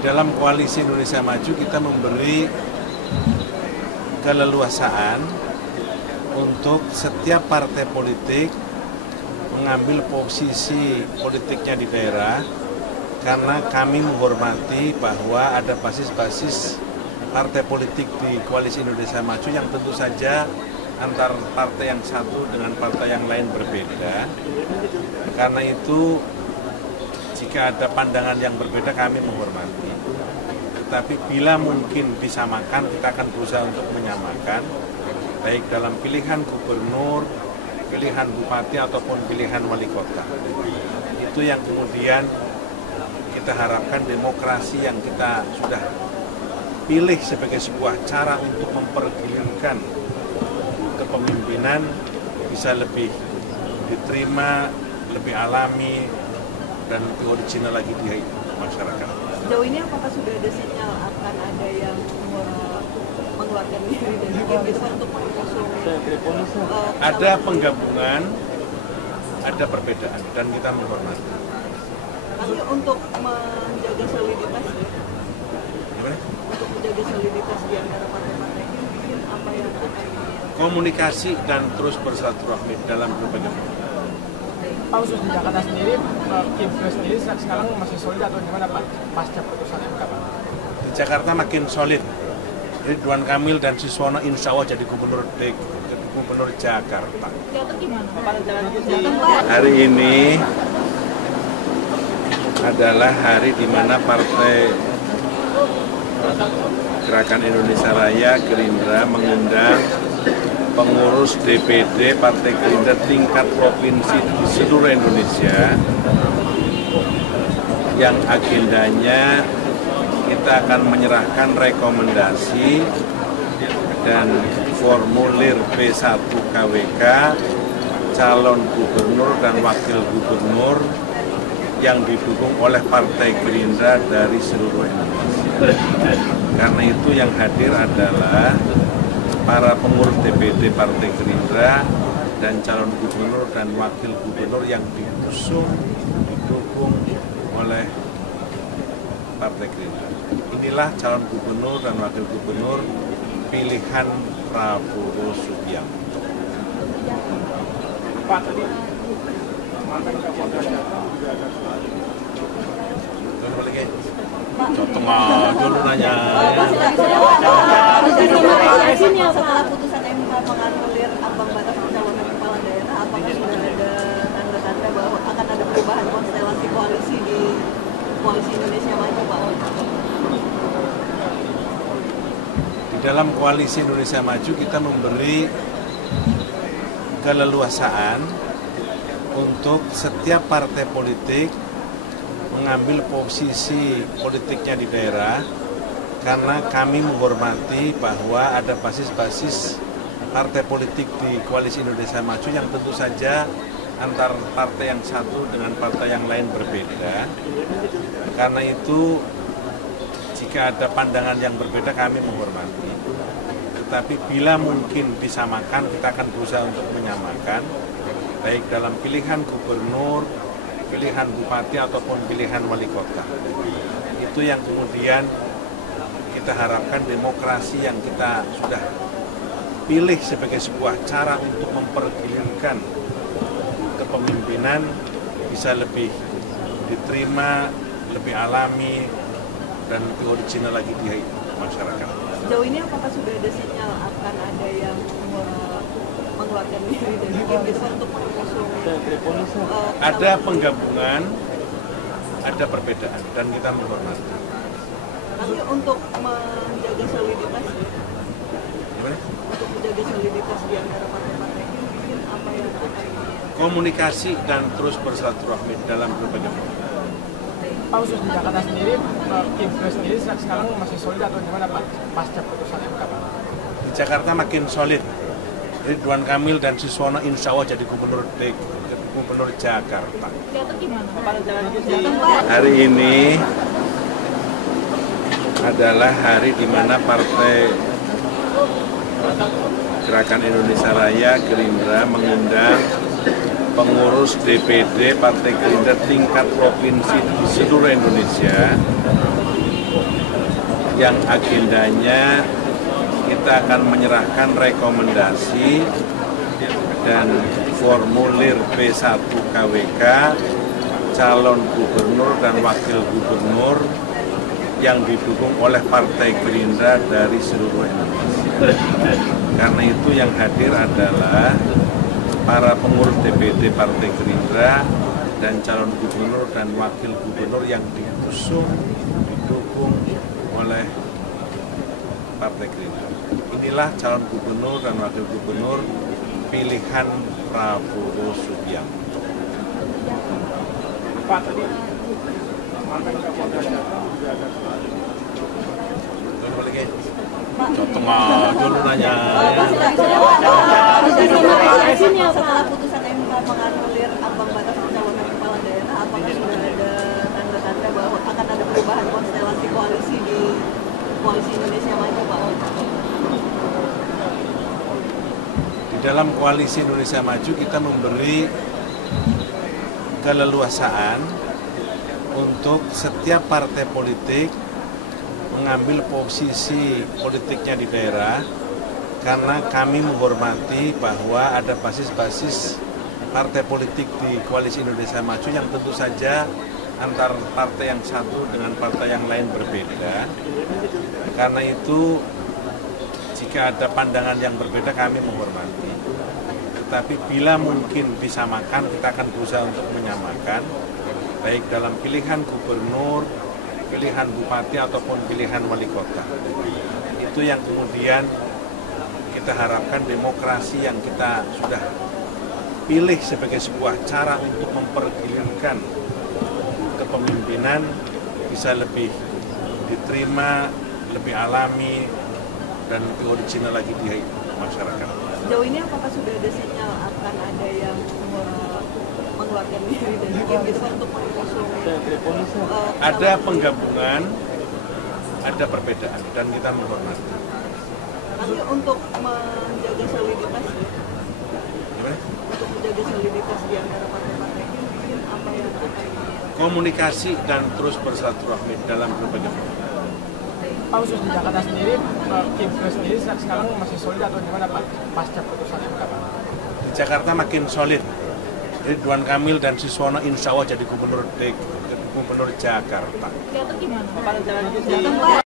dalam koalisi Indonesia Maju kita memberi keleluasaan untuk setiap partai politik mengambil posisi politiknya di daerah, karena kami menghormati bahwa ada basis-basis partai politik di koalisi Indonesia Maju yang tentu saja antar partai yang satu dengan partai yang lain berbeda. Karena itu jika ada pandangan yang berbeda kami menghormati. Tetapi bila mungkin disamakan, kita akan berusaha untuk menyamakan, baik dalam pilihan gubernur, pilihan bupati, ataupun pilihan wali kota. Itu yang kemudian kita harapkan demokrasi yang kita sudah pilih sebagai sebuah cara untuk mempergilirkan kepemimpinan bisa lebih diterima, lebih alami, dan lebih original lagi di masyarakat. Sejauh ini apakah sudah ada sinyal akan ada yang mengeluarkan diri dari tim itu untuk mengusung? Ada penggabungan, ada perbedaan, dan kita menghormati. Tapi untuk menjaga soliditas, Gimana? Untuk menjaga soliditas di antara partai-partai ini, mungkin apa yang akan Komunikasi dan terus bersilaturahmi dalam berbagai hal. Pak, khusus di Jakarta sendiri, Kibra sendiri sekarang masih solid atau gimana Pak, pasca putusan MK Pak? Di Jakarta makin solid. Ridwan Kamil dan Siswono insya Allah jadi gubernur Jakarta. Hari ini adalah hari di mana Partai Gerakan Indonesia Raya Gerindra mengundang pengurus DPD Partai Gerindra tingkat provinsi di seluruh Indonesia yang agendanya kita akan menyerahkan rekomendasi dan formulir B1 KWK calon gubernur dan wakil gubernur yang didukung oleh Partai Gerindra dari seluruh Indonesia. Karena itu yang hadir adalah para pengurus DPD Partai Gerindra dan calon gubernur dan wakil gubernur yang didukung oleh Partai Gerindra. Inilah calon gubernur dan wakil gubernur pilihan Prabowo Subianto. Pak, tadi mantan Kapolda Tengah dulu nanya. Setelah putusan MK menganulir ambang batas pencalonan kepala daerah, apakah sudah ada tanda-tanda bahwa akan ada perubahan konstelasi koalisi di koalisi Indonesia Maju, Pak? Di dalam koalisi Indonesia Maju kita memberi keleluasaan untuk setiap partai politik mengambil posisi politiknya di daerah, karena kami menghormati bahwa ada basis-basis partai politik di koalisi Indonesia Maju yang tentu saja antar partai yang satu dengan partai yang lain berbeda. Karena itu jika ada pandangan yang berbeda kami menghormati. Tetapi bila mungkin disamakan, kita akan berusaha untuk menyamakan, baik dalam pilihan gubernur, pilihan bupati, ataupun pilihan wali kota. Itu yang kemudian kita harapkan demokrasi yang kita sudah pilih sebagai sebuah cara untuk mempergilirkan kepemimpinan bisa lebih diterima, lebih alami, dan lebih original lagi di masyarakat. Sejauh ini apakah sudah ada sinyal akan ada yang mengeluarkan diri dari tim itu untuk mengusung? Ada penggabungan, ada perbedaan, dan kita menghormati. Tapi untuk menjaga soliditas, Gimana? Untuk menjaga soliditas di antara partai-partai ini, mungkin apa yang akan Komunikasi dan terus bersilaturahmi dalam berbagai hal. Pak, khusus di Jakarta sendiri, Kibra sendiri sekarang masih solid atau gimana Pak, pasca putusan MK Pak? Di Jakarta makin solid. Ridwan Kamil dan Siswono insya Allah jadi gubernur Jakarta. Hari ini adalah hari di mana Partai Gerakan Indonesia Raya Gerindra mengundang pengurus DPD Partai Gerindra tingkat provinsi di seluruh Indonesia yang agendanya kita akan menyerahkan rekomendasi dan formulir P1 KWK calon gubernur dan wakil gubernur yang didukung oleh Partai Gerindra dari seluruh Indonesia. Karena itu yang hadir adalah para pengurus DPD Partai Gerindra dan calon gubernur dan wakil gubernur yang didukung oleh Partai Gerindra. Inilah calon gubernur dan wakil gubernur pilihan Prabowo Subianto. Pak, tadi mantan Kapolda Tengah dulu nanya. Setelah putusan MK menganulir ambang batas pencalonan kepala daerah, apakah sudah ada tanda-tanda bahwa akan ada perubahan konstelasi koalisi di Koalisi Indonesia Maju, Pak? Di dalam Koalisi Indonesia Maju kita memberi keleluasaan untuk setiap partai politik mengambil posisi politiknya di daerah, karena kami menghormati bahwa ada basis-basis partai politik di Koalisi Indonesia Maju yang tentu saja antar partai yang satu dengan partai yang lain berbeda. Karena itu jika ada pandangan yang berbeda kami menghormati. Tetapi bila mungkin disamakan, kita akan berusaha untuk menyamakan, baik dalam pilihan gubernur, pilihan bupati ataupun pilihan wali kota. Itu yang kemudian kita harapkan demokrasi yang kita sudah pilih sebagai sebuah cara untuk mempergilirkan kepemimpinan bisa lebih diterima, lebih alami, dan lebih original lagi di masyarakat. Sejauh ini apakah sudah ada sinyal akan ada yang mengeluarkan diri dari game gitu untuk mengusung? Ada penggabungan, ada perbedaan, dan kita menghormati. Nanti untuk menjaga soliditas, Gimana? untuk menjaga soliditas di antara partai-partai ini, mungkin apa yang akan komunikasi dan terus bersilaturahmi dalam berbagai hal. Pak, khusus di Jakarta sendiri, Kipres sendiri sekarang masih solid atau gimana Pak pasca putusan MK? Di Jakarta makin solid. Ridwan Kamil dan Siswono insya Allah jadi gubernur Jakarta. Jatuh gimana?